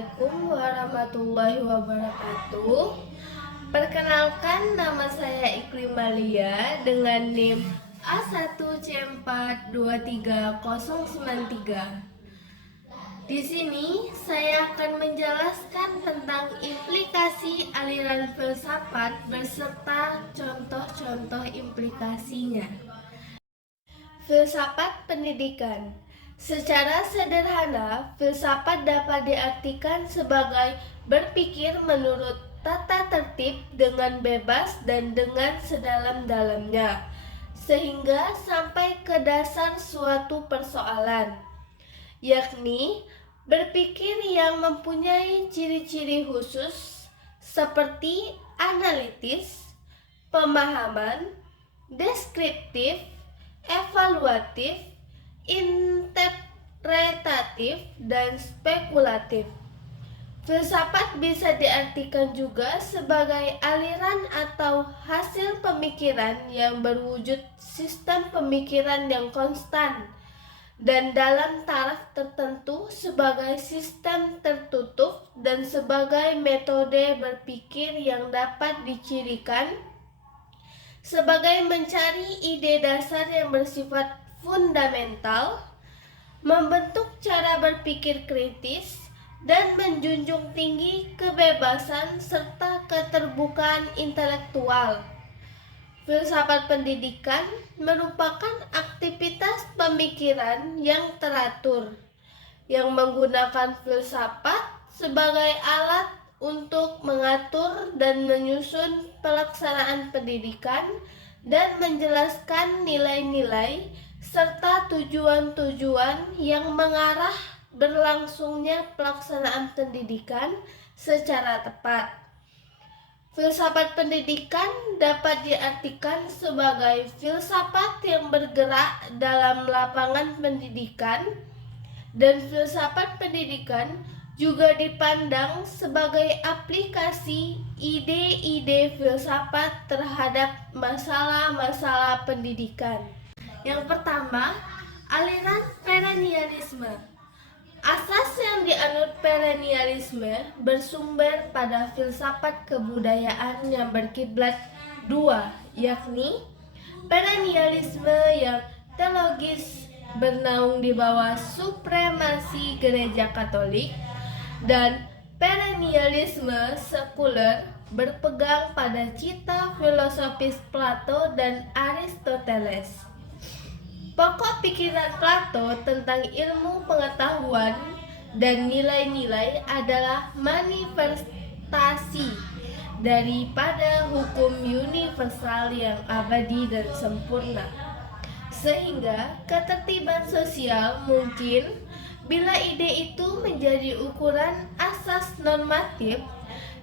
Assalamualaikum warahmatullahi wabarakatuh. Perkenalkan, nama saya Iklimalia dengan NIM A1C4239093. Di sini saya akan menjelaskan tentang implikasi aliran filsafat beserta contoh-contoh implikasinya. Filsafat pendidikan. Secara sederhana, filsafat dapat diartikan sebagai berpikir menurut tata tertib dengan bebas dan dengan sedalam-dalamnya, sehingga sampai ke dasar suatu persoalan, yakni berpikir yang mempunyai ciri-ciri khusus seperti analitis, pemahaman, deskriptif, evaluatif, interpretatif, dan spekulatif. Filsafat bisa diartikan juga sebagai aliran atau hasil pemikiran yang berwujud sistem pemikiran yang konstan dan dalam taraf tertentu sebagai sistem tertutup dan sebagai metode berpikir yang dapat dicirikan sebagai mencari ide dasar yang bersifat fundamental, membentuk cara berpikir kritis, dan menjunjung tinggi kebebasan serta keterbukaan intelektual. Filsafat pendidikan merupakan aktivitas pemikiran yang teratur, yang menggunakan filsafat sebagai alat untuk mengatur dan menyusun pelaksanaan pendidikan dan menjelaskan nilai-nilai serta tujuan-tujuan yang mengarah berlangsungnya pelaksanaan pendidikan secara tepat. Filsafat pendidikan dapat diartikan sebagai filsafat yang bergerak dalam lapangan pendidikan, dan filsafat pendidikan juga dipandang sebagai aplikasi ide-ide filsafat terhadap masalah-masalah pendidikan. Yang pertama, aliran perennialisme. Asas yang dianut perennialisme bersumber pada filsafat kebudayaan yang berkiblat dua, yakni perennialisme yang teologis bernaung di bawah supremasi Gereja Katolik dan perennialisme sekuler berpegang pada cita filosofis Plato dan Aristoteles. Pokok pikiran Plato tentang ilmu pengetahuan dan nilai-nilai adalah manifestasi daripada hukum universal yang abadi dan sempurna, sehingga ketertiban sosial mungkin bila ide itu menjadi ukuran asas normatif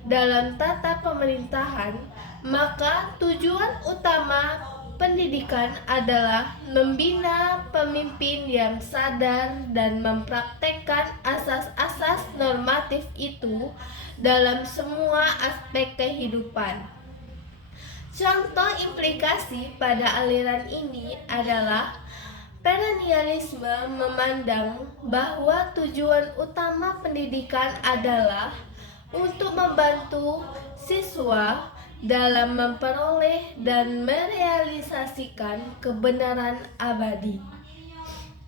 dalam tata pemerintahan. Maka tujuan utama pendidikan adalah membina pemimpin yang sadar dan mempraktekkan asas-asas normatif itu dalam semua aspek kehidupan. Contoh implikasi pada aliran ini adalah perennialisme memandang bahwa tujuan utama pendidikan adalah untuk membantu siswa dalam memperoleh dan merealisasikan kebenaran abadi.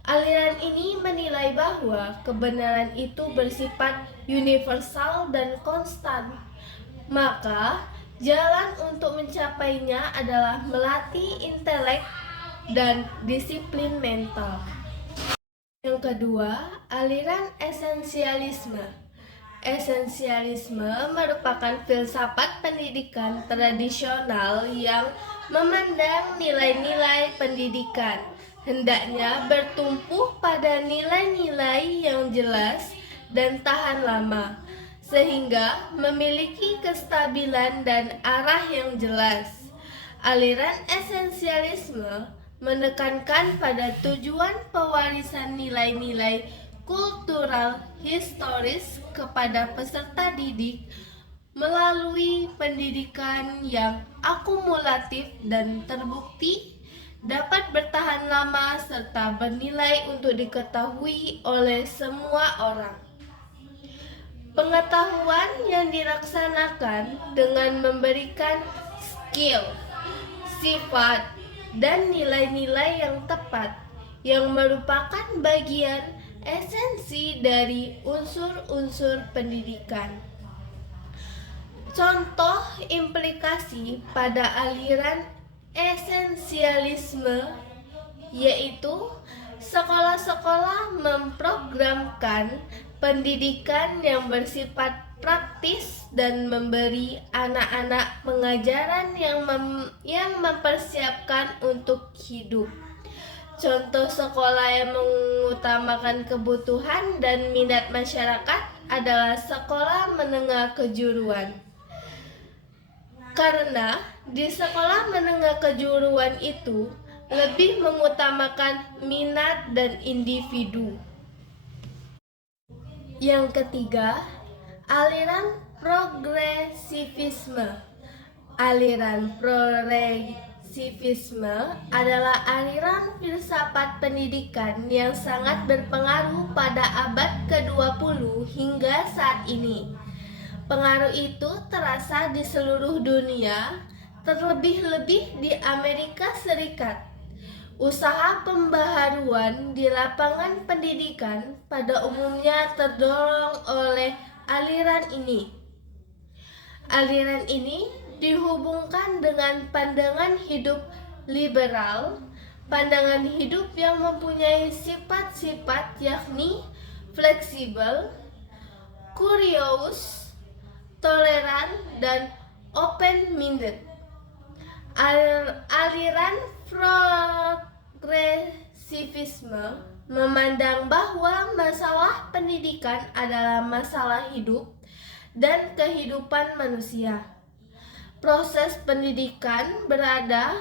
Aliran ini menilai bahwa kebenaran itu bersifat universal dan konstan, maka jalan untuk mencapainya adalah melatih intelek dan disiplin mental. Yang kedua, aliran esensialisme. Esensialisme merupakan filsafat pendidikan tradisional yang memandang nilai-nilai pendidikan hendaknya bertumpu pada nilai-nilai yang jelas dan tahan lama, sehingga memiliki kestabilan dan arah yang jelas. Aliran esensialisme menekankan pada tujuan pewarisan nilai-nilai kultural historis kepada peserta didik melalui pendidikan yang akumulatif dan terbukti dapat bertahan lama serta bernilai untuk diketahui oleh semua orang. Pengetahuan yang dilaksanakan dengan memberikan skill, sifat, dan nilai-nilai yang tepat, yang merupakan bagian esensi dari unsur-unsur pendidikan. Contoh implikasi pada aliran esensialisme yaitu sekolah-sekolah memprogramkan pendidikan yang bersifat praktis dan memberi anak-anak pengajaran yang mempersiapkan untuk hidup. Contoh sekolah yang mengutamakan kebutuhan dan minat masyarakat adalah sekolah menengah kejuruan. Karena di sekolah menengah kejuruan itu lebih mengutamakan minat dan individu. Yang ketiga, aliran progresivisme. Aliran progresivisme adalah aliran filsafat pendidikan yang sangat berpengaruh pada abad ke-20 hingga saat ini. Pengaruh itu terasa di seluruh dunia, terlebih-lebih di Amerika Serikat. Usaha pembaharuan di lapangan pendidikan pada umumnya terdorong oleh aliran ini. Aliran ini dihubungkan dengan pandangan hidup liberal, pandangan hidup yang mempunyai sifat-sifat yakni fleksibel, curious, toleran, dan open-minded. Aliran progresivisme memandang bahwa masalah pendidikan adalah masalah hidup dan kehidupan manusia. Proses pendidikan berada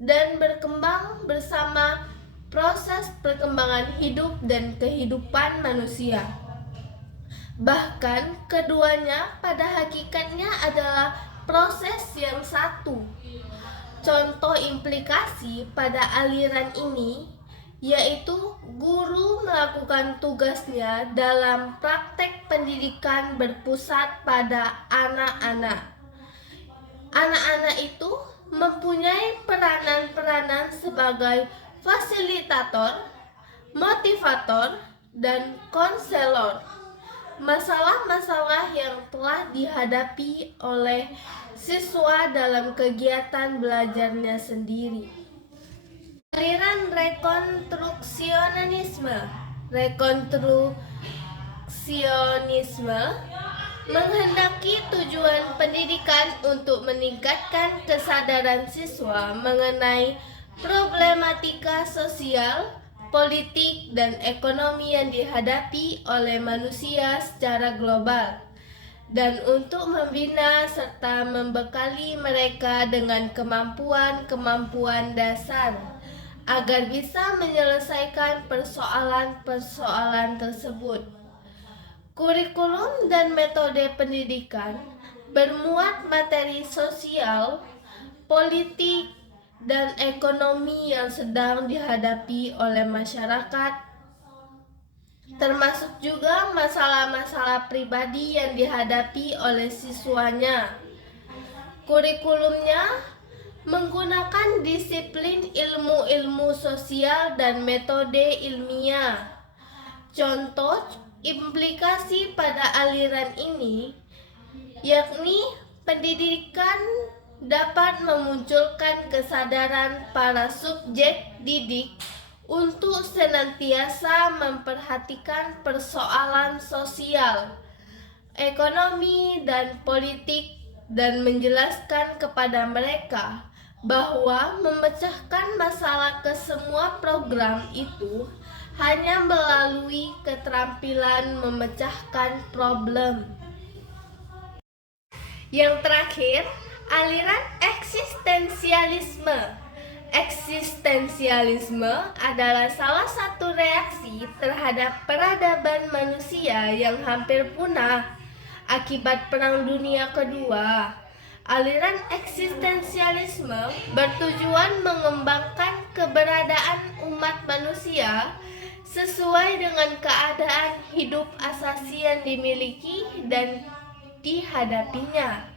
dan berkembang bersama proses perkembangan hidup dan kehidupan manusia. Bahkan keduanya pada hakikatnya adalah proses yang satu. Contoh implikasi pada aliran ini yaitu guru melakukan tugasnya dalam praktek pendidikan berpusat pada anak-anak. Anak-anak itu mempunyai peranan-peranan sebagai fasilitator, motivator, dan konselor. Masalah-masalah yang telah dihadapi oleh siswa dalam kegiatan belajarnya sendiri. Aliran rekonstruksionisme. Rekonstruksionisme menghendaki tujuan pendidikan untuk meningkatkan kesadaran siswa mengenai problematika sosial, politik, dan ekonomi yang dihadapi oleh manusia secara global, dan untuk membina serta membekali mereka dengan kemampuan-kemampuan dasar agar bisa menyelesaikan persoalan-persoalan tersebut. Kurikulum dan metode pendidikan bermuat materi sosial, politik, dan ekonomi yang sedang dihadapi oleh masyarakat, termasuk juga masalah-masalah pribadi yang dihadapi oleh siswanya. Kurikulumnya menggunakan disiplin ilmu-ilmu sosial dan metode ilmiah. Contoh implikasi pada aliran ini yakni pendidikan dapat memunculkan kesadaran para subjek didik untuk senantiasa memperhatikan persoalan sosial, ekonomi, dan politik, dan menjelaskan kepada mereka bahwa memecahkan masalah ke semua program itu hanya melalui keterampilan memecahkan problem. Yang terakhir, aliran eksistensialisme. Eksistensialisme adalah salah satu reaksi terhadap peradaban manusia yang hampir punah akibat Perang Dunia Kedua. Aliran eksistensialisme bertujuan mengembangkan keberadaan umat manusia sesuai dengan keadaan hidup asasi yang dimiliki dan dihadapinya.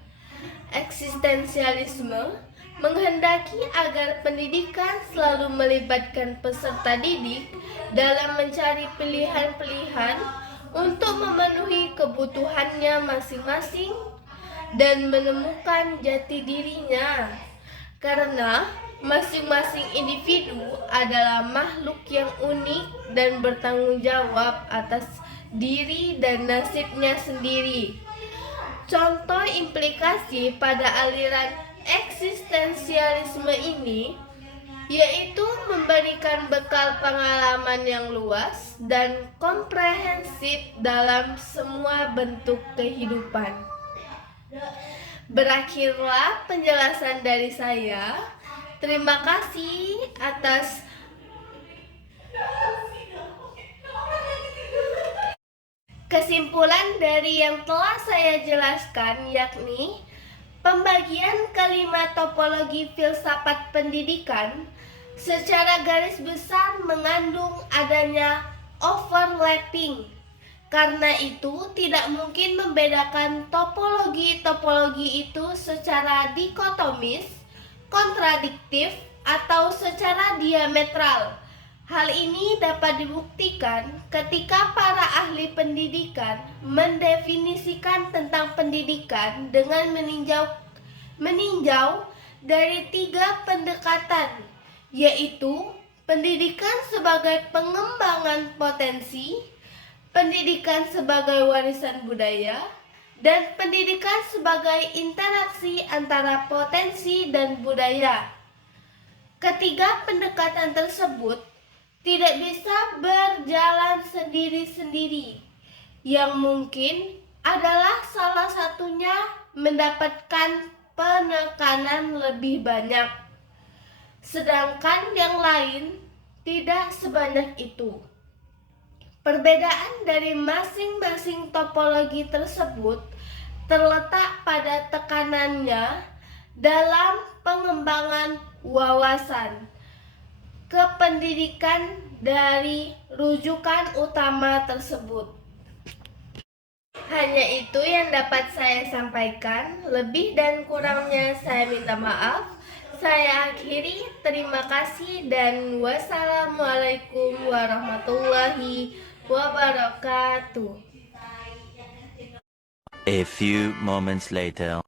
Eksistensialisme menghendaki agar pendidikan selalu melibatkan peserta didik dalam mencari pilihan-pilihan untuk memenuhi kebutuhannya masing-masing dan menemukan jati dirinya, karena masing-masing individu adalah makhluk yang unik dan bertanggung jawab atas diri dan nasibnya sendiri. Contoh implikasi pada aliran eksistensialisme ini yaitu memberikan bekal pengalaman yang luas dan komprehensif dalam semua bentuk kehidupan. Berakhirlah penjelasan dari saya. Terima kasih atas kesimpulan dari yang telah saya jelaskan, yakni pembagian kelima topologi filsafat pendidikan secara garis besar mengandung adanya overlapping. Karena itu, tidak mungkin membedakan topologi-topologi itu secara dikotomis, kontradiktif, atau secara diametral. Hal ini dapat dibuktikan ketika para ahli pendidikan mendefinisikan tentang pendidikan dengan meninjau dari 3 pendekatan, yaitu pendidikan sebagai pengembangan potensi, pendidikan sebagai warisan budaya, dan pendidikan sebagai interaksi antara potensi dan budaya. Ketiga pendekatan tersebut tidak bisa berjalan sendiri-sendiri. Yang mungkin adalah salah satunya mendapatkan penekanan lebih banyak, sedangkan yang lain tidak sebanyak itu. Perbedaan dari masing-masing topologi tersebut terletak pada tekanannya dalam pengembangan wawasan kependidikan dari rujukan utama tersebut. Hanya itu yang dapat saya sampaikan. Lebih dan kurangnya saya minta maaf. Saya akhiri. Terima kasih dan wassalamualaikum warahmatullahi wabarakatuh. A few moments later.